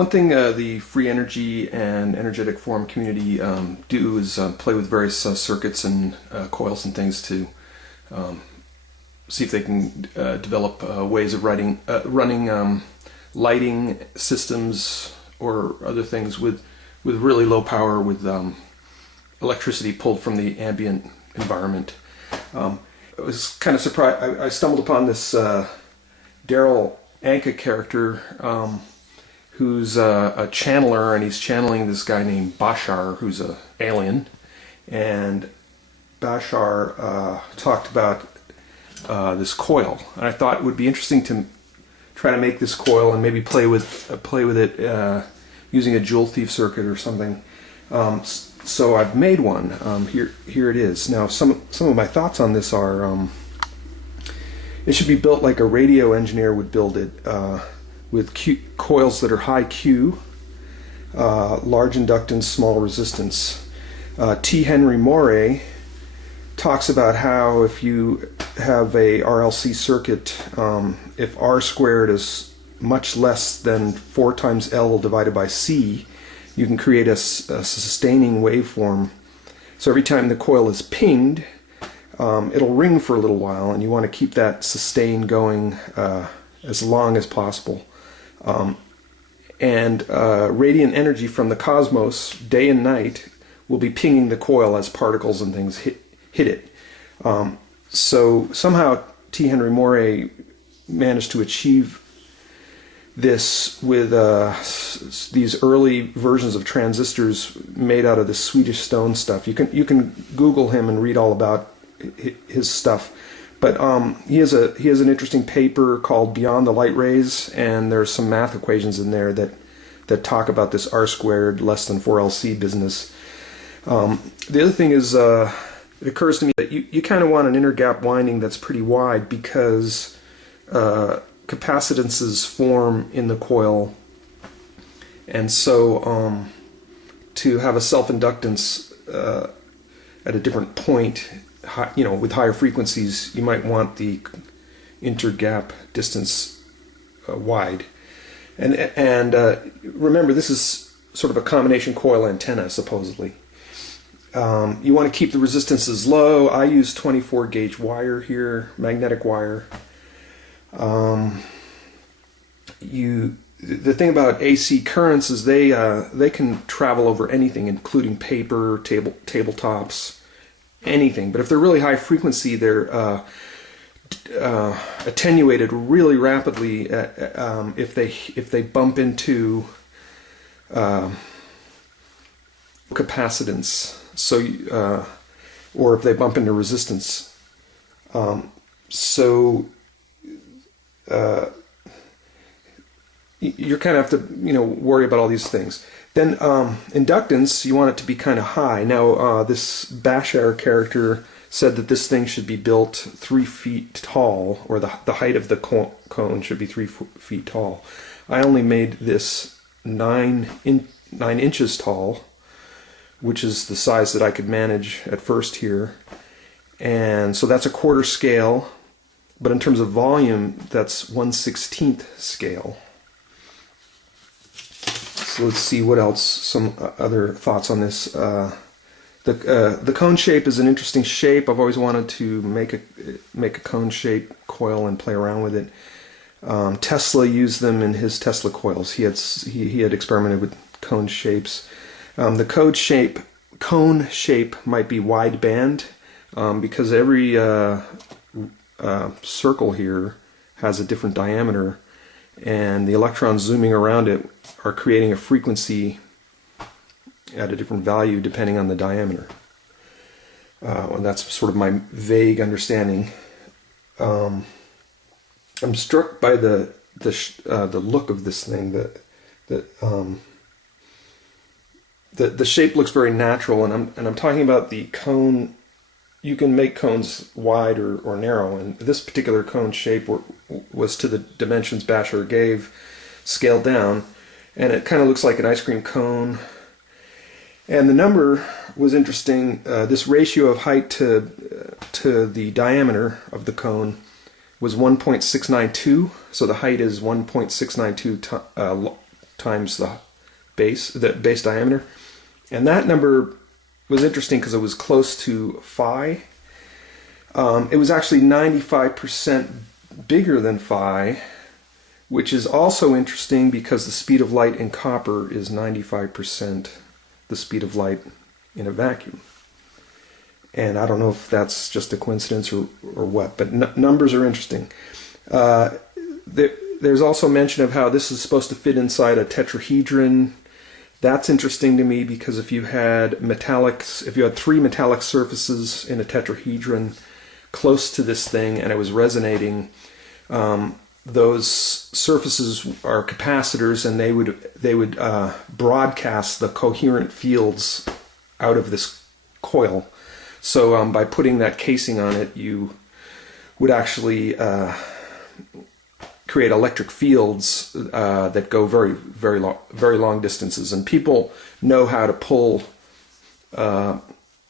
One thing the free energy and energetic form community do is play with various circuits and coils and things to see if they can develop ways of running lighting systems or other things with really low power, with electricity pulled from the ambient environment. I was kind of surprised. I stumbled upon this Darryl Anka character who's a channeler, and he's channeling this guy named Bashar, who's an alien. And Bashar talked about this coil, and I thought it would be interesting to try to make this coil and maybe play with it using a jewel thief circuit or something. So I've made one. Here it is. Now some of my thoughts on this are it should be built like a radio engineer would build it, with coils that are high Q, large inductance, small resistance. T. Henry Moray talks about how if you have a RLC circuit, if R squared is much less than 4 times L divided by C, you can create a sustaining waveform. So every time the coil is pinged, it'll ring for a little while, and you want to keep that sustain going as long as possible. Radiant energy from the cosmos, day and night, will be pinging the coil as particles and things hit it. So somehow T. Henry Moray managed to achieve this with these early versions of transistors made out of this Swedish stone stuff. You can Google him and read all about his stuff. But he has an interesting paper called Beyond the Light Rays, and there's some math equations in there that talk about this R squared less than 4LC business. The other thing is, it occurs to me that you kind of want an inner gap winding that's pretty wide, because capacitances form in the coil, and so to have a self-inductance at a different point, with higher frequencies, you might want the intergap distance wide. And remember, this is sort of a combination coil antenna, supposedly. You want to keep the resistances low. I use 24 gauge wire here, magnetic wire. The thing about AC currents is they can travel over anything, including paper, tabletops, anything. But if they're really high frequency, they're attenuated really rapidly if they bump into capacitance. So, or if they bump into resistance. You kind of have to, worry about all these things. Then inductance, you want it to be kind of high. Now, this Bashar character said that this thing should be built 3 feet tall, or the height of the cone should be 3 feet tall. I only made this 9 inches tall, which is the size that I could manage at first here. And so that's a quarter scale, but in terms of volume, that's 1/16 scale. So let's see what else, some other thoughts on this. The cone shape is an interesting shape. I've always wanted to make a cone shape coil and play around with it. Tesla used them in his Tesla coils. He had experimented with cone shapes. The cone shape might be wide band, because every circle here has a different diameter, and the electrons zooming around it are creating a frequency at a different value depending on the diameter. And that's sort of my vague understanding. I'm struck by the look of this thing. The shape looks very natural, and I'm talking about the cone. You can make cones wide or narrow, and this particular cone shape was to the dimensions Bashar gave, scaled down, and it kind of looks like an ice cream cone. And the number was interesting. This ratio of height to the diameter of the cone was 1.692, so the height is 1.692 times the base diameter. And that number was interesting because it was close to phi. It was actually 95% bigger than phi, which is also interesting because the speed of light in copper is 95% the speed of light in a vacuum. And I don't know if that's just a coincidence or what, but numbers are interesting. There's also mention of how this is supposed to fit inside a tetrahedron. That's interesting to me because if you had three metallic surfaces in a tetrahedron close to this thing and it was resonating, those surfaces are capacitors, and they would broadcast the coherent fields out of this coil. So by putting that casing on it, you would actually create electric fields that go very long distances. And people know how to pull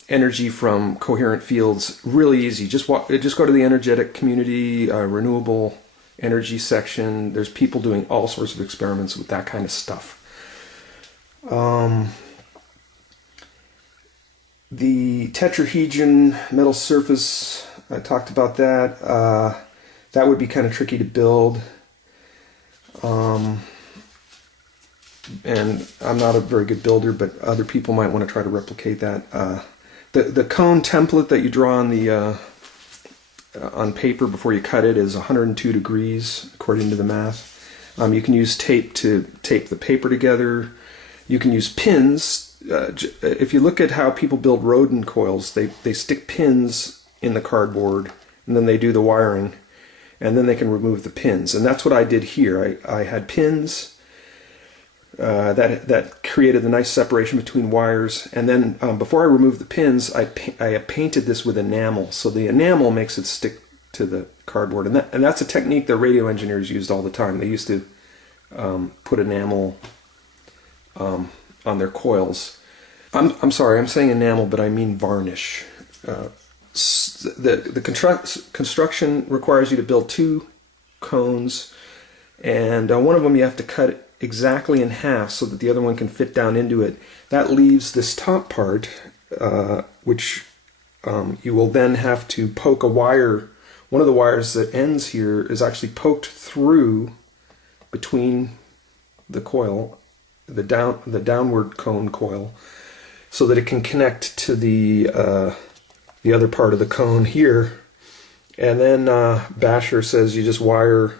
energy from coherent fields really easy. Just go to the energetic community, renewable energy section. There's people doing all sorts of experiments with that kind of stuff. The tetrahedron metal surface, I talked about that. That would be kind of tricky to build. And I'm not a very good builder, but other people might want to try to replicate that. The cone template that you draw on paper before you cut it is 102 degrees, according to the math. You can use tape to tape the paper together. You can use pins. If you look at how people build rodent coils, they stick pins in the cardboard, and then they do the wiring, and then they can remove the pins. And that's what I did here. I had pins that created the nice separation between wires, and then before I removed the pins, I painted this with enamel. So the enamel makes it stick to the cardboard, and that's a technique that radio engineers used all the time. They used to put enamel on their coils. I'm sorry, I'm saying enamel, but I mean varnish. The construction requires you to build two cones, and one of them you have to cut exactly in half so that the other one can fit down into it. That leaves this top part, which you will then have to poke a wire. One of the wires that ends here is actually poked through between the coil, the downward cone coil, so that it can connect to the other part of the cone here. And then Bashar says you just wire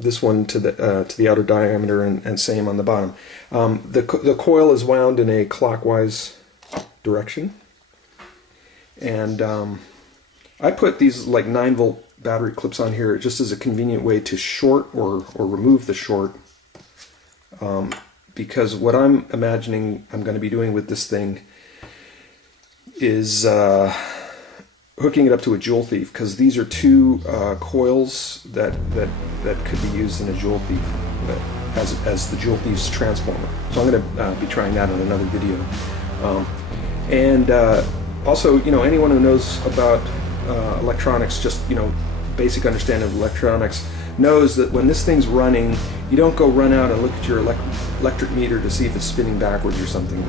this one to the outer diameter, and same on the bottom. The coil is wound in a clockwise direction, and I put these like 9-volt battery clips on here just as a convenient way to short or remove the short, because what I'm imagining I'm going to be doing with this thing is hooking it up to a joule thief, because these are two coils that could be used in a joule thief as the joule thief's transformer. So I'm going to be trying that in another video. And also, anyone who knows about electronics, just basic understanding of electronics, knows that when this thing's running, you don't go run out and look at your electric meter to see if it's spinning backwards or something.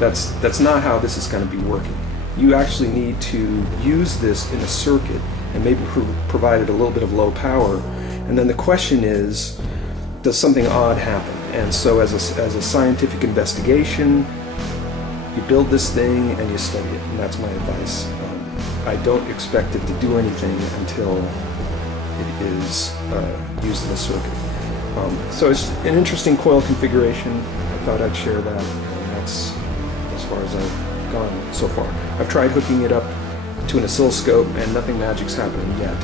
That's not how this is going to be working. You actually need to use this in a circuit and maybe provide it a little bit of low power. And then the question is, does something odd happen? And so as a scientific investigation, you build this thing and you study it. And that's my advice. I don't expect it to do anything until it is used in a circuit. So it's an interesting coil configuration. I thought I'd share that. And that's as far as I've gone so far. I've tried hooking it up to an oscilloscope, and nothing magic's happening yet.